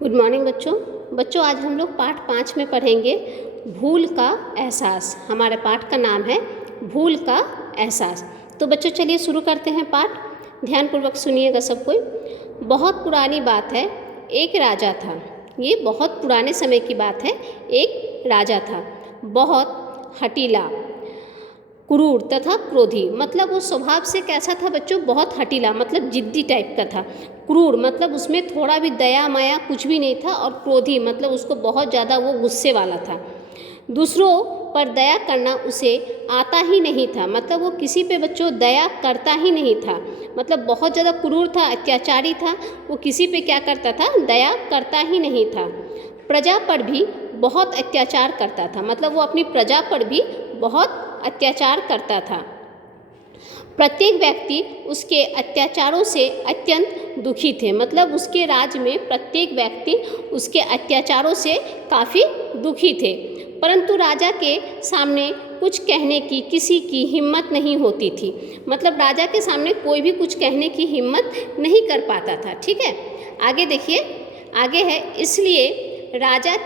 Good morning बच्चों आज हम लोग पाठ 5 में पढ़ेंगे भूल का एहसास। हमारे पाठ का नाम है भूल का एहसास। तो बच्चों चलिए शुरू करते हैं पाठ। ध्यानपूर्वक सुनिएगा सब कोई। बहुत पुरानी बात है, एक राजा था। ये बहुत पुराने समय की बात है। एक राजा था, बहुत हठीला, क्रूर तथा क्रोधी। मतलब वो स्वभाव से कैसा था बच्चों? बहुत हठीला मतलब जिद्दी टाइप का था। क्रूर मतलब उसमें थोड़ा भी दया माया कुछ भी नहीं था। और क्रोधी मतलब उसको बहुत ज़्यादा वो गुस्से वाला था। दूसरों पर दया करना उसे आता ही नहीं था। मतलब वो किसी पे बच्चों दया करता ही नहीं था। मतलब बहुत ज़्यादा क्रूर था, अत्याचारी था। वो किसी पे क्या करता था? दया करता ही नहीं था। प्रजा पर भी बहुत अत्याचार करता था। मतलब वो अपनी प्रजा पर भी बहुत अत्याचार करता था। प्रत्येक व्यक्ति उसके अत्याचारों से अत्यंत दुखी थे। मतलब उसके राज्य में प्रत्येक व्यक्ति उसके अत्याचारों से काफ़ी दुखी थे। परंतु राजा के सामने कुछ कहने की किसी की हिम्मत नहीं होती थी। मतलब राजा के सामने कोई भी कुछ कहने की हिम्मत नहीं कर पाता था। ठीक है, आगे देखिए, आगे है इसलिए राजा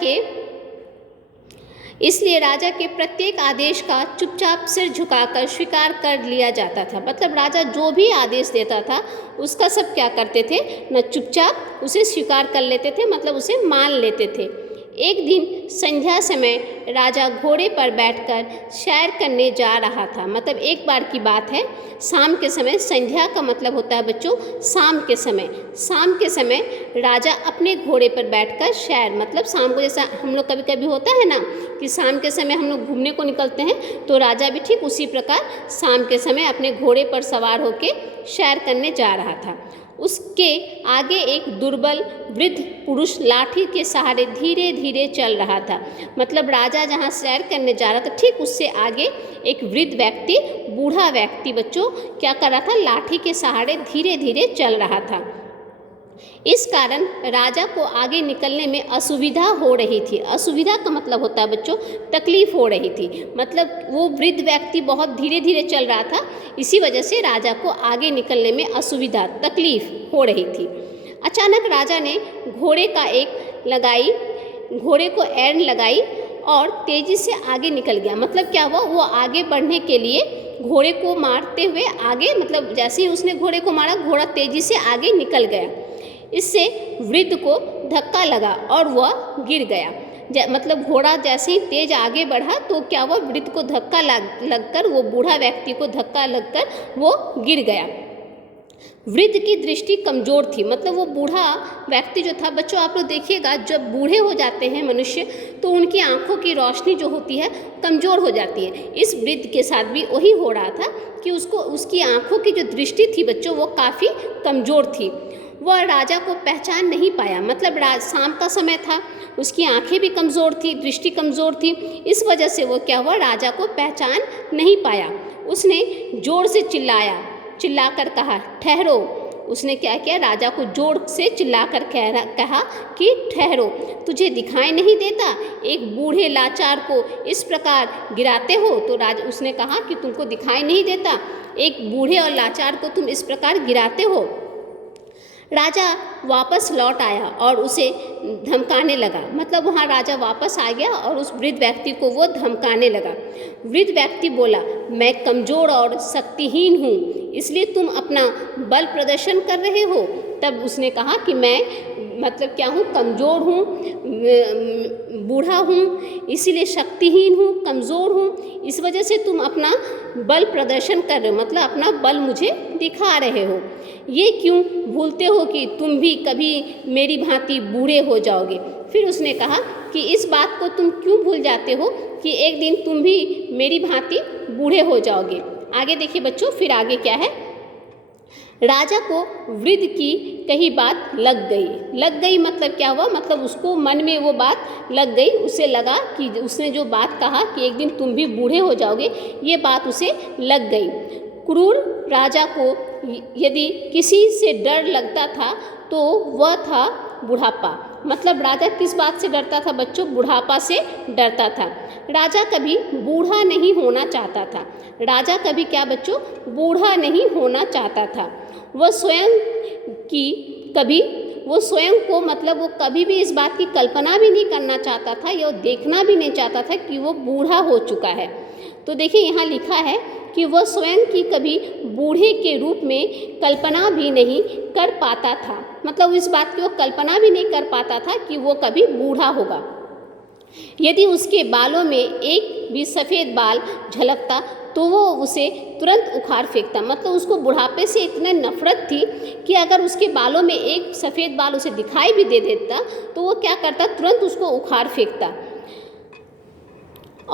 के प्रत्येक आदेश का चुपचाप सिर झुकाकर स्वीकार कर लिया जाता था। मतलब राजा जो भी आदेश देता था उसका सब क्या करते थे? न चुपचाप उसे स्वीकार कर लेते थे, मतलब उसे मान लेते थे। एक दिन संध्या समय राजा घोड़े पर बैठकर सैर करने जा रहा था। मतलब एक बार की बात है, शाम के समय। संध्या का मतलब होता है बच्चों शाम के समय। शाम के समय राजा अपने घोड़े पर बैठकर सैर, मतलब शाम को जैसा हम लोग कभी कभी होता है ना कि शाम के समय हम लोग घूमने को निकलते हैं, तो राजा भी ठीक उसी प्रकार शाम के समय अपने घोड़े पर सवार होकर सैर करने जा रहा था। उसके आगे एक दुर्बल वृद्ध पुरुष लाठी के सहारे धीरे धीरे चल रहा था। मतलब राजा जहाँ सैर करने जा रहा था, ठीक उससे आगे एक वृद्ध व्यक्ति, बूढ़ा व्यक्ति बच्चों क्या कर रहा था? लाठी के सहारे धीरे धीरे चल रहा था। इस कारण राजा को आगे निकलने में असुविधा हो रही थी। असुविधा का मतलब होता है बच्चों तकलीफ हो रही थी। मतलब वो वृद्ध व्यक्ति बहुत धीरे धीरे चल रहा था, इसी वजह से राजा को आगे निकलने में असुविधा, तकलीफ हो रही थी। अचानक राजा ने घोड़े को एर्न लगाई और तेजी से आगे निकल गया। मतलब क्या हुआ? वो आगे बढ़ने के लिए घोड़े को मारते हुए आगे, मतलब जैसे ही उसने घोड़े को मारा, घोड़ा तेजी से आगे निकल गया। इससे वृद्ध को धक्का लगा और वह गिर गया। मतलब घोड़ा जैसे ही तेज आगे बढ़ा तो क्या हुआ? वृद्ध को धक्का लगकर, वो बूढ़ा व्यक्ति को धक्का लगकर वो गिर गया। वृद्ध की दृष्टि कमज़ोर थी। मतलब वो बूढ़ा व्यक्ति जो था बच्चों, आप लोग देखिएगा जब बूढ़े हो जाते हैं मनुष्य तो उनकी आंखों की रोशनी जो होती है कमज़ोर हो जाती है। इस वृद्ध के साथ भी वही हो रहा था कि उसकी आंखों की जो दृष्टि थी बच्चों वो काफ़ी कमज़ोर थी। वह राजा को पहचान नहीं पाया। मतलब शाम का समय था, उसकी आंखें भी कमज़ोर थी, दृष्टि कमज़ोर थी। इस वजह से वो क्या हुआ? राजा को पहचान नहीं पाया। उसने जोर से चिल्लाकर कहा, ठहरो। उसने क्या किया? राजा को जोर से चिल्लाकर कहा कि ठहरो, तुझे दिखाई नहीं देता? एक बूढ़े लाचार को इस प्रकार गिराते हो? तो उसने कहा कि तुमको दिखाई नहीं देता? एक बूढ़े और लाचार को तुम इस प्रकार गिराते हो? राजा वापस लौट आया और उसे धमकाने लगा। मतलब वहाँ राजा वापस आ गया और उस वृद्ध व्यक्ति को वो धमकाने लगा। वृद्ध व्यक्ति बोला, मैं कमज़ोर और शक्तिहीन हूँ, इसलिए तुम अपना बल प्रदर्शन कर रहे हो। तब उसने कहा कि मैं मतलब क्या हूँ? कमज़ोर हूँ, बूढ़ा हूँ, इसीलिए शक्तिहीन हूँ, कमज़ोर हूँ, इस वजह से तुम अपना बल प्रदर्शन कर रहे हो, मतलब अपना बल मुझे दिखा रहे हो। ये क्यों भूलते हो कि तुम भी कभी मेरी भांति बूढ़े हो जाओगे? फिर उसने कहा कि इस बात को तुम क्यों भूल जाते हो कि एक दिन तुम भी मेरी भांति बूढ़े हो जाओगे। आगे देखिए बच्चों, फिर आगे क्या है? राजा को वृद्ध की कही बात लग गई। मतलब क्या हुआ? मतलब उसको मन में वो बात लग गई। उसे लगा कि उसने जो बात कहा कि एक दिन तुम भी बूढ़े हो जाओगे, ये बात उसे लग गई। क्रूर राजा को यदि किसी से डर लगता था तो वह था बुढ़ापा। मतलब राजा किस बात से डरता था बच्चों? बुढ़ापा से डरता था। राजा कभी बूढ़ा नहीं होना चाहता था। राजा कभी क्या बच्चों? बूढ़ा नहीं होना चाहता था। वह वो स्वयं को मतलब वो कभी भी इस बात की कल्पना भी नहीं करना चाहता था या देखना भी नहीं चाहता था कि वो बूढ़ा हो चुका है। तो देखिए यहाँ लिखा है कि वह स्वयं की कभी बूढ़े के रूप में कल्पना भी नहीं कर पाता था, मतलब इस बात की वो कल्पना भी नहीं कर पाता था कि वो कभी बूढ़ा होगा। यदि उसके बालों में एक भी सफ़ेद बाल झलकता तो वो उसे तुरंत उखाड़ फेंकता, मतलब उसको बुढ़ापे से इतने नफरत थी कि अगर उसके बालों में एक सफ़ेद बाल उसे दिखाई भी दे देता तो वो क्या करता, तुरंत उसको उखाड़ फेंकता।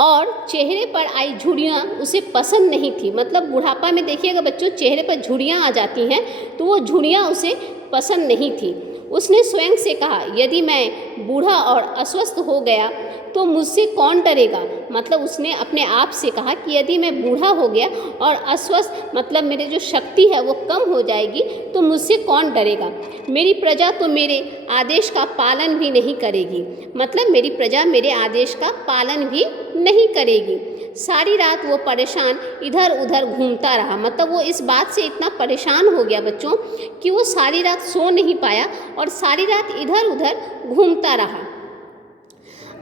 और चेहरे पर आई झुर्रियाँ उसे पसंद नहीं थी, मतलब बुढ़ापा में देखिएगा बच्चों चेहरे पर झुर्रियाँ आ जाती हैं तो वो झुर्रियाँ उसे पसंद नहीं थी। उसने स्वयं से कहा, यदि मैं बूढ़ा और अस्वस्थ हो गया तो मुझसे कौन डरेगा, मतलब उसने अपने आप से कहा कि यदि मैं बूढ़ा हो गया और अस्वस्थ मतलब मेरे जो शक्ति है वो कम हो जाएगी तो मुझसे कौन डरेगा। मेरी प्रजा तो मेरे आदेश का पालन भी नहीं करेगी, मतलब मेरी प्रजा मेरे आदेश का पालन भी नहीं करेगी। सारी रात वो परेशान इधर उधर घूमता रहा, मतलब वो इस बात से इतना परेशान हो गया बच्चों कि वो सारी रात सो नहीं पाया और सारी रात इधर उधर घूमता रहा।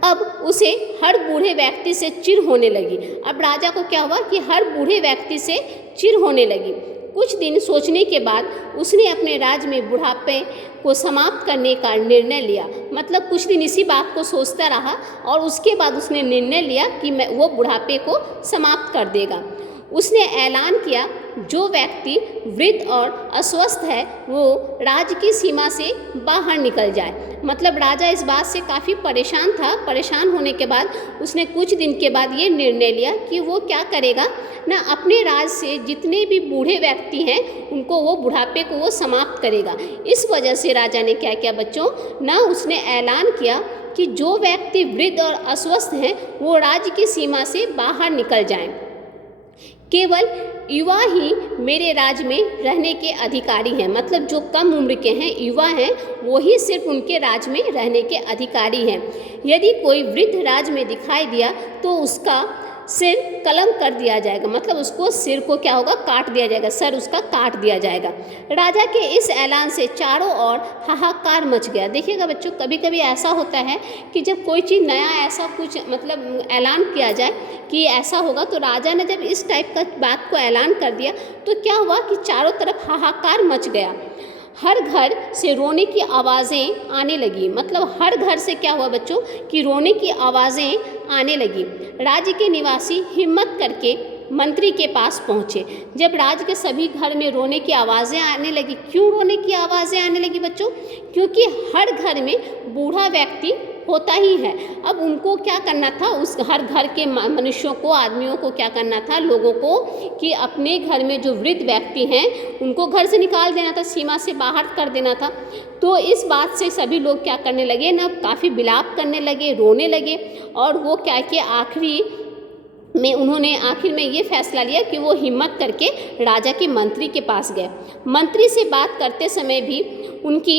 अब उसे हर बूढ़े व्यक्ति से चिढ़ होने लगी। अब राजा को क्या हुआ कि हर बूढ़े व्यक्ति से चिढ़ होने लगी। कुछ दिन सोचने के बाद उसने अपने राज्य में बुढ़ापे को समाप्त करने का निर्णय लिया, मतलब कुछ दिन इसी बात को सोचता रहा और उसके बाद उसने निर्णय लिया कि वो बुढ़ापे को समाप्त कर देगा। उसने ऐलान किया, जो व्यक्ति वृद्ध और अस्वस्थ है वो राज्य की सीमा से बाहर निकल जाए, मतलब राजा इस बात से काफ़ी परेशान था। परेशान होने के बाद उसने कुछ दिन के बाद ये निर्णय लिया कि वो क्या करेगा ना, अपने राज्य से जितने भी बूढ़े व्यक्ति हैं उनको वो बुढ़ापे को वो समाप्त करेगा। इस वजह से राजा ने क्या किया बच्चों ना, उसने ऐलान किया कि जो व्यक्ति वृद्ध और अस्वस्थ हैं वो राज्य की सीमा से बाहर निकल जाएं। केवल युवा ही मेरे राज्य में रहने के अधिकारी हैं, मतलब जो कम उम्र के हैं युवा हैं वो ही सिर्फ उनके राज्य में रहने के अधिकारी हैं। यदि कोई वृद्ध राज्य में दिखाई दिया तो उसका सिर कलम कर दिया जाएगा, मतलब उसको सिर को क्या होगा, काट दिया जाएगा, सर उसका काट दिया जाएगा। राजा के इस ऐलान से चारों ओर हाहाकार मच गया। देखिएगा बच्चों कभी कभी ऐसा होता है कि जब कोई चीज़ नया ऐसा कुछ मतलब ऐलान किया जाए कि ऐसा होगा, तो राजा ने जब इस टाइप का बात को ऐलान कर दिया तो क्या हुआ कि चारों तरफ हाहाकार मच गया। हर घर से रोने की आवाज़ें आने लगी, मतलब हर घर से क्या हुआ बच्चों कि रोने की आवाज़ें आने लगी। राज्य के निवासी हिम्मत करके मंत्री के पास पहुँचे। जब राज्य के सभी घर में रोने की आवाज़ें आने लगी, क्यों रोने की आवाज़ें आने लगी बच्चों, क्योंकि हर घर में बूढ़ा व्यक्ति होता ही है। अब उनको क्या करना था, उस हर घर के मनुष्यों को, आदमियों को क्या करना था, लोगों को, कि अपने घर में जो वृद्ध व्यक्ति हैं उनको घर से निकाल देना था, सीमा से बाहर कर देना था। तो इस बात से सभी लोग क्या करने लगे ना, काफ़ी विलाप करने लगे, रोने लगे। और वो क्या किया, उन्होंने आखिर में ये फैसला लिया कि वो हिम्मत करके राजा के मंत्री के पास गए। मंत्री से बात करते समय भी उनकी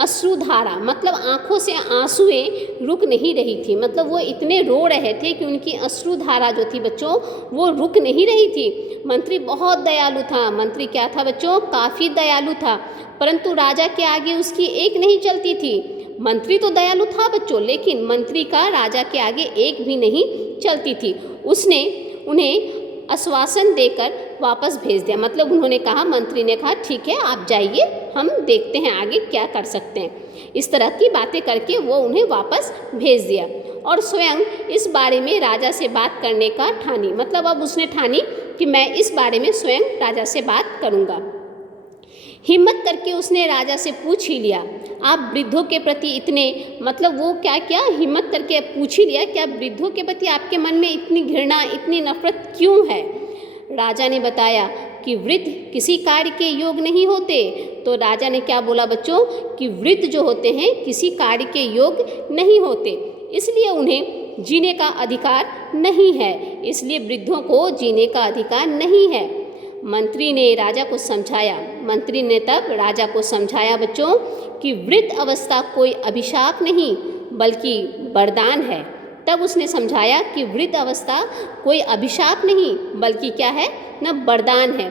अश्रुधारा, मतलब आंखों से आंसुएं रुक नहीं रही थी, मतलब वो इतने रो रहे थे कि उनकी अश्रुधारा जो थी बच्चों वो रुक नहीं रही थी। मंत्री बहुत दयालु था, मंत्री क्या था बच्चों, काफ़ी दयालु था, परंतु राजा के आगे उसकी एक नहीं चलती थी। मंत्री तो दयालु था बच्चों, लेकिन मंत्री का राजा के आगे एक भी नहीं चलती थी। उसने उन्हें आश्वासन देकर वापस भेज दिया, मतलब उन्होंने कहा, मंत्री ने कहा ठीक है आप जाइए, हम देखते हैं आगे क्या कर सकते हैं। इस तरह की बातें करके वो उन्हें वापस भेज दिया और स्वयं इस बारे में राजा से बात करने का ठानी, मतलब अब उसने ठानी कि मैं इस बारे में स्वयं राजा से बात करूँगा। हिम्मत करके उसने राजा से पूछ ही लिया, आप वृद्धों के प्रति इतने, मतलब वो क्या क्या हिम्मत करके पूछ ही लिया कि आप वृद्धों के प्रति आपके मन में इतनी घृणा, इतनी नफरत क्यों है। राजा ने बताया कि वृद्ध किसी कार्य के योग नहीं होते। तो राजा ने क्या बोला बच्चों कि वृद्ध जो होते हैं किसी कार्य के योग नहीं होते, इसलिए उन्हें जीने का अधिकार नहीं है, इसलिए वृद्धों को जीने का अधिकार नहीं है। मंत्री ने राजा को समझाया, मंत्री ने तब राजा को समझाया बच्चों कि वृद्ध अवस्था कोई अभिशाप नहीं बल्कि वरदान है। तब उसने समझाया कि वृद्ध अवस्था कोई अभिशाप नहीं बल्कि क्या है न, वरदान है।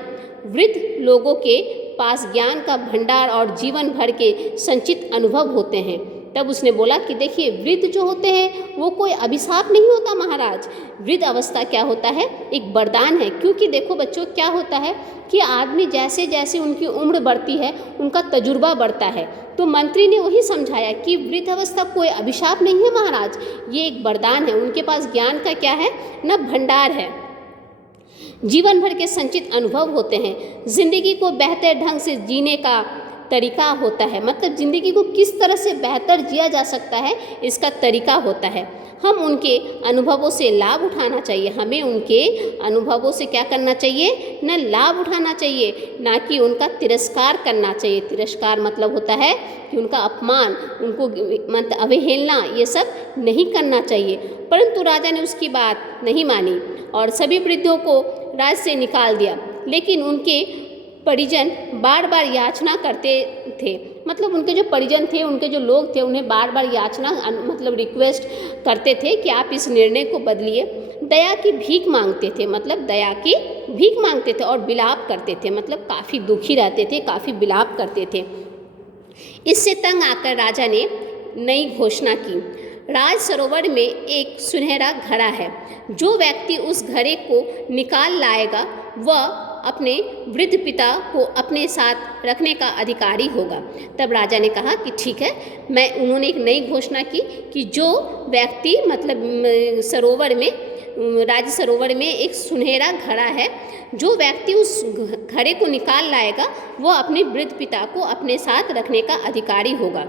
वृद्ध लोगों के पास ज्ञान का भंडार और जीवन भर के संचित अनुभव होते हैं। तब उसने बोला कि देखिए, वृद्ध जो होते हैं वो कोई अभिशाप नहीं होता महाराज। वृद्ध अवस्था क्या होता है, एक वरदान है। क्योंकि देखो बच्चों, क्या होता है कि आदमी जैसे जैसे उनकी उम्र बढ़ती है उनका तजुर्बा बढ़ता है। तो मंत्री ने वही समझाया कि वृद्ध अवस्था कोई अभिशाप नहीं है महाराज, ये एक वरदान है। उनके पास ज्ञान का क्या है न, भंडार है। जीवन भर के संचित अनुभव होते हैं। जिंदगी को बेहतर ढंग से जीने का तरीका होता है, मतलब ज़िंदगी को किस तरह से बेहतर जिया जा सकता है इसका तरीका होता है। हम उनके अनुभवों से लाभ उठाना चाहिए। हमें उनके अनुभवों से क्या करना चाहिए, न लाभ उठाना चाहिए, ना कि उनका तिरस्कार करना चाहिए। तिरस्कार मतलब होता है कि उनका अपमान, उनको मतलब अवहेलना, ये सब नहीं करना चाहिए। परंतु राजा ने उसकी बात नहीं मानी और सभी वृद्धों को राज्य से निकाल दिया। लेकिन उनके परिजन बार बार याचना करते थे, मतलब उनके जो परिजन थे, उनके जो लोग थे, उन्हें बार बार याचना मतलब रिक्वेस्ट करते थे कि आप इस निर्णय को बदलिए। दया की भीख मांगते थे, मतलब दया की भीख मांगते थे और विलाप करते थे, मतलब काफ़ी दुखी रहते थे, काफ़ी विलाप करते थे। इससे तंग आकर राजा ने नई घोषणा की। राज सरोवर में एक सुनहरा घड़ा है। जो व्यक्ति उस घड़े को निकाल लाएगा वह अपने वृद्ध पिता को अपने साथ रखने का अधिकारी होगा। तब राजा ने कहा कि ठीक है। उन्होंने एक नई घोषणा की कि जो व्यक्ति मतलब सरोवर में, राज सरोवर में एक सुनहरा घड़ा है, जो व्यक्ति उस घड़े को निकाल लाएगा वह अपने वृद्ध पिता को अपने साथ रखने का अधिकारी होगा।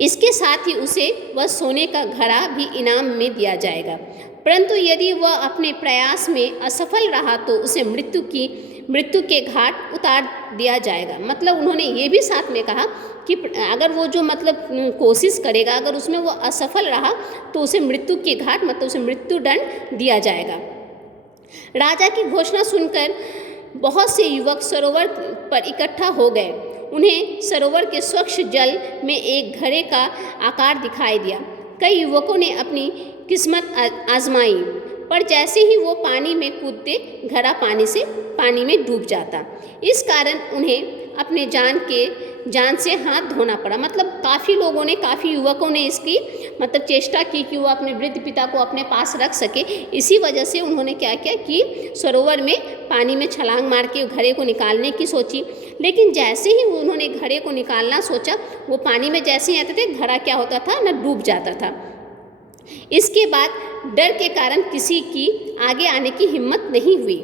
इसके साथ ही उसे वह सोने का घड़ा भी इनाम में दिया जाएगा। परंतु यदि वह अपने प्रयास में असफल रहा तो उसे मृत्यु के घाट उतार दिया जाएगा। मतलब उन्होंने ये भी साथ में कहा कि अगर वो जो मतलब कोशिश करेगा, अगर उसमें वो असफल रहा तो उसे मृत्यु के घाट मतलब उसे मृत्यु दंड दिया जाएगा। राजा की घोषणा सुनकर बहुत से युवक सरोवर पर इकट्ठा हो गए। उन्हें सरोवर के स्वच्छ जल में एक घड़े का आकार दिखाई दिया। कई युवकों ने अपनी किस्मत आजमाई, पर जैसे ही वो पानी में कूदते घड़ा पानी में डूब जाता। इस कारण उन्हें अपने जान से हाथ धोना पड़ा। मतलब काफ़ी लोगों ने, काफ़ी युवकों ने इसकी मतलब चेष्टा की कि वो अपने वृद्ध पिता को अपने पास रख सके। इसी वजह से उन्होंने क्या किया कि सरोवर में पानी में छलांग मार के घड़े को निकालने की सोची। लेकिन जैसे ही उन्होंने घड़े को निकालना सोचा, वो पानी में जैसे ही आते थे घड़ा क्या होता था न, डूब जाता था। इसके बाद डर के कारण किसी की आगे आने की हिम्मत नहीं हुई।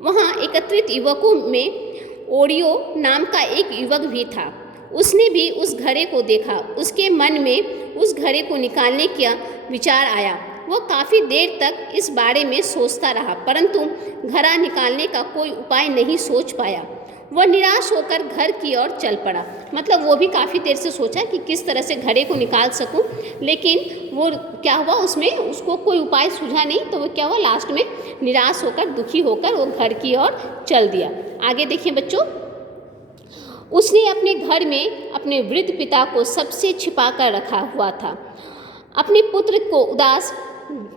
वहाँ एकत्रित युवकों में ओरियो नाम का एक युवक भी था। उसने भी उस घड़े को देखा। उसके मन में उस घड़े को निकालने का विचार आया। वह काफ़ी देर तक इस बारे में सोचता रहा, परंतु घड़ा निकालने का कोई उपाय नहीं सोच पाया। वह निराश होकर घर की ओर चल पड़ा। मतलब वो भी काफ़ी देर से सोचा कि किस तरह से घड़े को निकाल सकूं, लेकिन वो क्या हुआ, उसमें उसको कोई उपाय सूझा नहीं। तो वो क्या हुआ, लास्ट में निराश होकर, दुखी होकर वो घर की ओर चल दिया। आगे देखिए बच्चों, उसने अपने घर में अपने वृद्ध पिता को सबसे छिपा कर रखा हुआ था। अपने पुत्र को उदास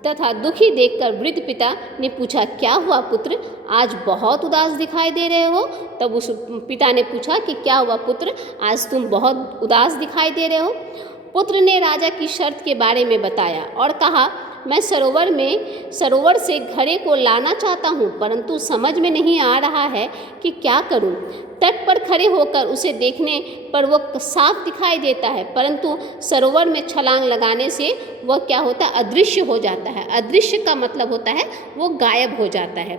तथा दुखी देखकर वृद्ध पिता ने पूछा, क्या हुआ पुत्र, आज बहुत उदास दिखाई दे रहे हो। तब उस पिता ने पूछा कि क्या हुआ पुत्र, आज तुम बहुत उदास दिखाई दे रहे हो। पुत्र ने राजा की शर्त के बारे में बताया और कहा, मैं सरोवर से घड़े को लाना चाहता हूँ, परंतु समझ में नहीं आ रहा है कि क्या करूँ। तट पर खड़े होकर उसे देखने पर वह साफ दिखाई देता है, परंतु सरोवर में छलांग लगाने से वह क्या होता है, अदृश्य हो जाता है। अदृश्य का मतलब होता है वो गायब हो जाता है।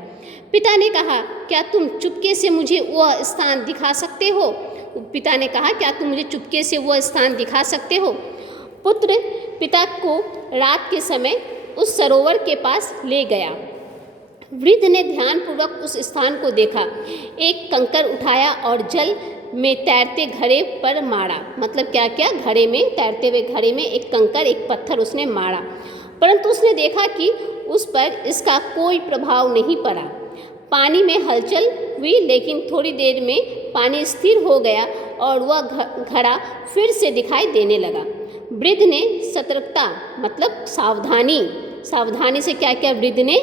पिता ने कहा, क्या तुम चुपके से मुझे वह स्थान दिखा सकते हो। पिता ने कहा, क्या तुम मुझे चुपके से वह स्थान दिखा सकते हो। पुत्र पिता को रात के समय उस सरोवर के पास ले गया। वृद्ध ने ध्यानपूर्वक उस स्थान को देखा। एक कंकर उठाया और जल में तैरते घड़े पर मारा। मतलब क्या क्या, घड़े में तैरते हुए घड़े में एक कंकर, एक पत्थर उसने मारा, परंतु उसने देखा कि उस पर इसका कोई प्रभाव नहीं पड़ा। पानी में हलचल हुई, लेकिन थोड़ी देर में पानी स्थिर हो गया और वह घड़ा फिर से दिखाई देने लगा। वृद्ध ने सतर्कता मतलब सावधानी से क्या किया, वृद्ध ने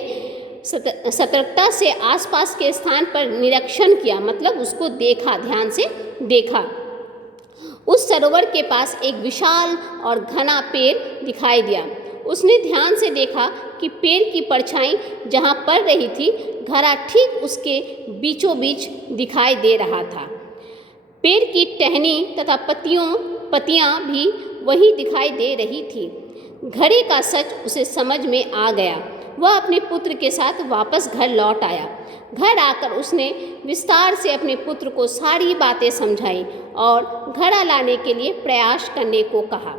सतर्कता से आसपास के स्थान पर निरीक्षण किया, मतलब उसको देखा, ध्यान से देखा। उस सरोवर के पास एक विशाल और घना पेड़ दिखाई दिया। उसने ध्यान से देखा कि पेड़ की परछाई जहाँ पड़ रही थी, घड़ा ठीक उसके बीचों बीच दिखाई दे रहा था। पेड़ की टहनी तथा पत्तियाँ भी वही दिखाई दे रही थी। घड़े का सच उसे समझ में आ गया। वह अपने पुत्र के साथ वापस घर लौट आया। घर आकर उसने विस्तार से अपने पुत्र को सारी बातें समझाई और घड़ा लाने के लिए प्रयास करने को कहा।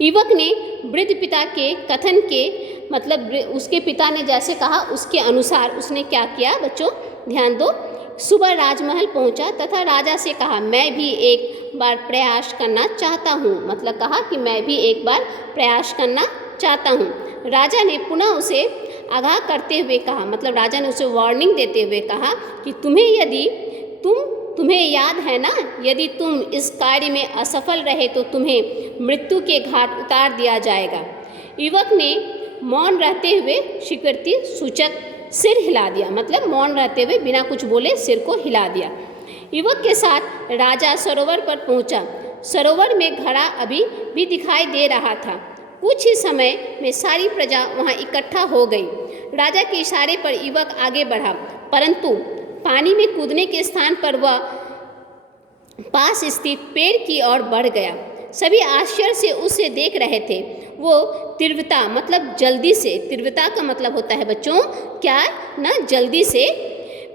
युवक ने वृद्ध पिता के कथन के मतलब उसके पिता ने जैसे कहा उसके अनुसार उसने क्या किया बच्चों, ध्यान दो। सुबह राजमहल पहुंचा तथा राजा से कहा, मैं भी एक बार प्रयास करना चाहता हूँ। मतलब कहा कि मैं भी एक बार प्रयास करना चाहता हूँ। राजा ने पुनः उसे आगाह करते हुए कहा, मतलब राजा ने उसे वार्निंग देते हुए कहा कि तुम्हें याद है ना, यदि तुम इस कार्य में असफल रहे तो तुम्हें मृत्यु के घाट उतार दिया जाएगा। युवक ने मौन रहते हुए स्वीकृति सूचक सिर हिला दिया, मतलब मौन रहते हुए बिना कुछ बोले सिर को हिला दिया। युवक के साथ राजा सरोवर पर पहुंचा। सरोवर में घड़ा अभी भी दिखाई दे रहा था। कुछ ही समय में सारी प्रजा वहां इकट्ठा हो गई। राजा के इशारे पर युवक आगे बढ़ा, परंतु पानी में कूदने के स्थान पर वह पास स्थित पेड़ की ओर बढ़ गया। सभी आश्चर्य से उसे देख रहे थे। वो तीव्रता मतलब जल्दी से, तीव्रता का मतलब होता है बच्चों क्या ना, जल्दी से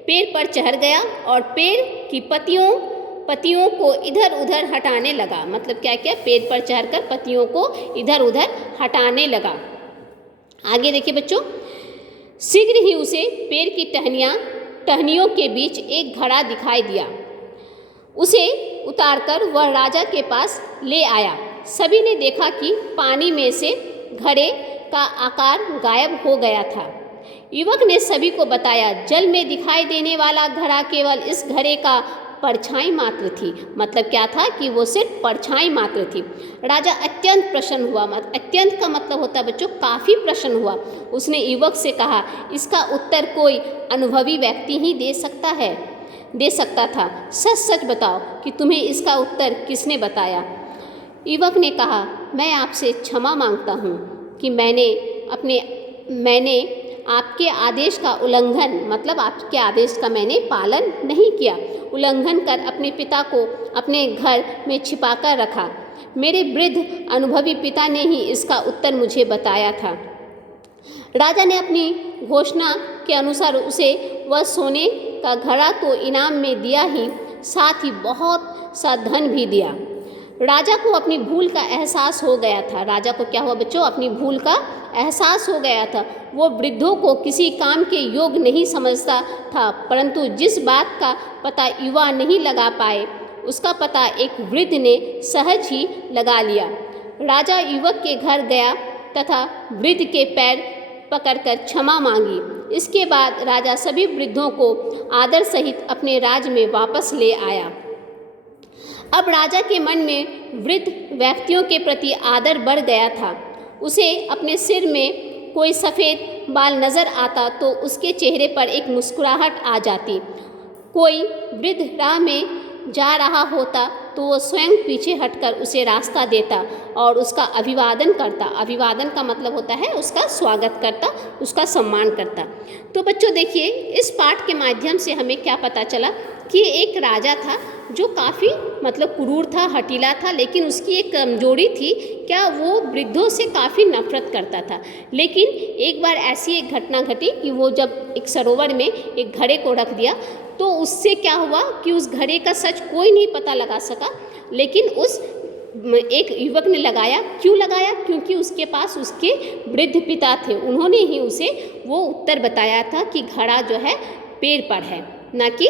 पेड़ पर चढ़ गया और पेड़ की पत्तियों को इधर उधर हटाने लगा। मतलब क्या क्या, पेड़ पर चढ़कर पत्तियों को इधर उधर हटाने लगा। आगे देखिए बच्चों, शीघ्र ही उसे पेड़ की टहनियों के बीच एक घड़ा दिखाई दिया। उसे उतारकर वह राजा के पास ले आया। सभी ने देखा कि पानी में से घड़े का आकार गायब हो गया था। युवक ने सभी को बताया, जल में दिखाई देने वाला घड़ा केवल इस घड़े का परछाई मात्र थी। मतलब क्या था कि वो सिर्फ परछाई मात्र थी। राजा अत्यंत प्रसन्न हुआ। अत्यंत का मतलब होता है बच्चों काफ़ी प्रसन्न हुआ। उसने युवक से कहा, इसका उत्तर कोई अनुभवी व्यक्ति ही दे सकता था। सच सच बताओ कि तुम्हें इसका उत्तर किसने बताया। युवक ने कहा, मैं आपसे क्षमा मांगता हूँ कि मैंने आपके आदेश का उल्लंघन, मतलब आपके आदेश का मैंने पालन नहीं किया, उल्लंघन कर अपने पिता को अपने घर में छिपाकर रखा। मेरे वृद्ध अनुभवी पिता ने ही इसका उत्तर मुझे बताया था। राजा ने अपनी घोषणा के अनुसार उसे वह सोने का घड़ा तो इनाम में दिया ही, साथ ही बहुत सा धन भी दिया। राजा को अपनी भूल का एहसास हो गया था। राजा को क्या हुआ बच्चों, अपनी भूल का एहसास हो गया था। वो वृद्धों को किसी काम के योग्य नहीं समझता था, परंतु जिस बात का पता युवा नहीं लगा पाए उसका पता एक वृद्ध ने सहज ही लगा लिया। राजा युवक के घर गया तथा वृद्ध के पैर पकड़कर क्षमा मांगी। इसके बाद राजा सभी वृद्धों को आदर सहित अपने राज्य में वापस ले आया। अब राजा के मन में वृद्ध व्यक्तियों के प्रति आदर बढ़ गया था। उसे अपने सिर में कोई सफ़ेद बाल नज़र आता तो उसके चेहरे पर एक मुस्कुराहट आ जाती। कोई वृद्ध राह में जा रहा होता तो वो स्वयं पीछे हटकर उसे रास्ता देता और उसका अभिवादन करता। अभिवादन का मतलब होता है उसका स्वागत करता, उसका सम्मान करता। तो बच्चों देखिए, इस पाठ के माध्यम से हमें क्या पता चला कि एक राजा था जो काफ़ी मतलब क्रूर था, हठीला था, लेकिन उसकी एक कमजोरी थी, क्या वो वृद्धों से काफ़ी नफरत करता था। लेकिन एक बार ऐसी एक घटना घटी कि वो जब एक सरोवर में एक घड़े को रख दिया तो उससे क्या हुआ कि उस घड़े का सच कोई नहीं पता लगा सका, लेकिन उस एक युवक ने लगाया। क्यों लगाया? क्योंकि उसके पास उसके वृद्ध पिता थे, उन्होंने ही उसे वो उत्तर बताया था कि घड़ा जो है पेड़ पर है, ना कि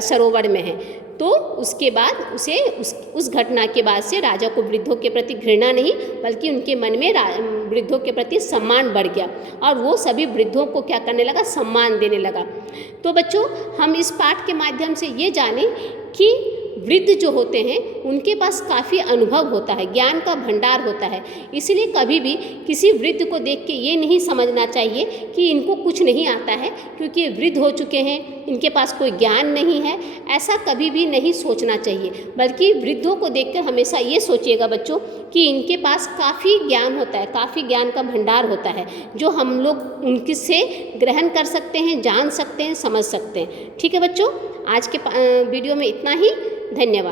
सरोवर में है। तो उसके बाद उसे उस घटना के बाद से राजा को वृद्धों के प्रति घृणा नहीं बल्कि उनके मन में वृद्धों के प्रति सम्मान बढ़ गया और वो सभी वृद्धों को क्या करने लगा, सम्मान देने लगा। तो बच्चों, हम इस पाठ के माध्यम से ये जानें कि वृद्ध जो होते हैं उनके पास काफ़ी अनुभव होता है, ज्ञान का भंडार होता है। इसलिए कभी भी किसी वृद्ध को देख के ये नहीं समझना चाहिए कि इनको कुछ नहीं आता है क्योंकि ये वृद्ध हो चुके हैं, इनके पास कोई ज्ञान नहीं है, ऐसा कभी भी नहीं सोचना चाहिए। बल्कि वृद्धों को देखकर हमेशा ये सोचिएगा बच्चों कि इनके पास काफ़ी ज्ञान होता है, काफ़ी ज्ञान का भंडार होता है जो हम लोग उनके से ग्रहण कर सकते हैं, जान सकते हैं, समझ सकते हैं। ठीक है बच्चों, आज के वीडियो में इतना ही। धन्यवाद।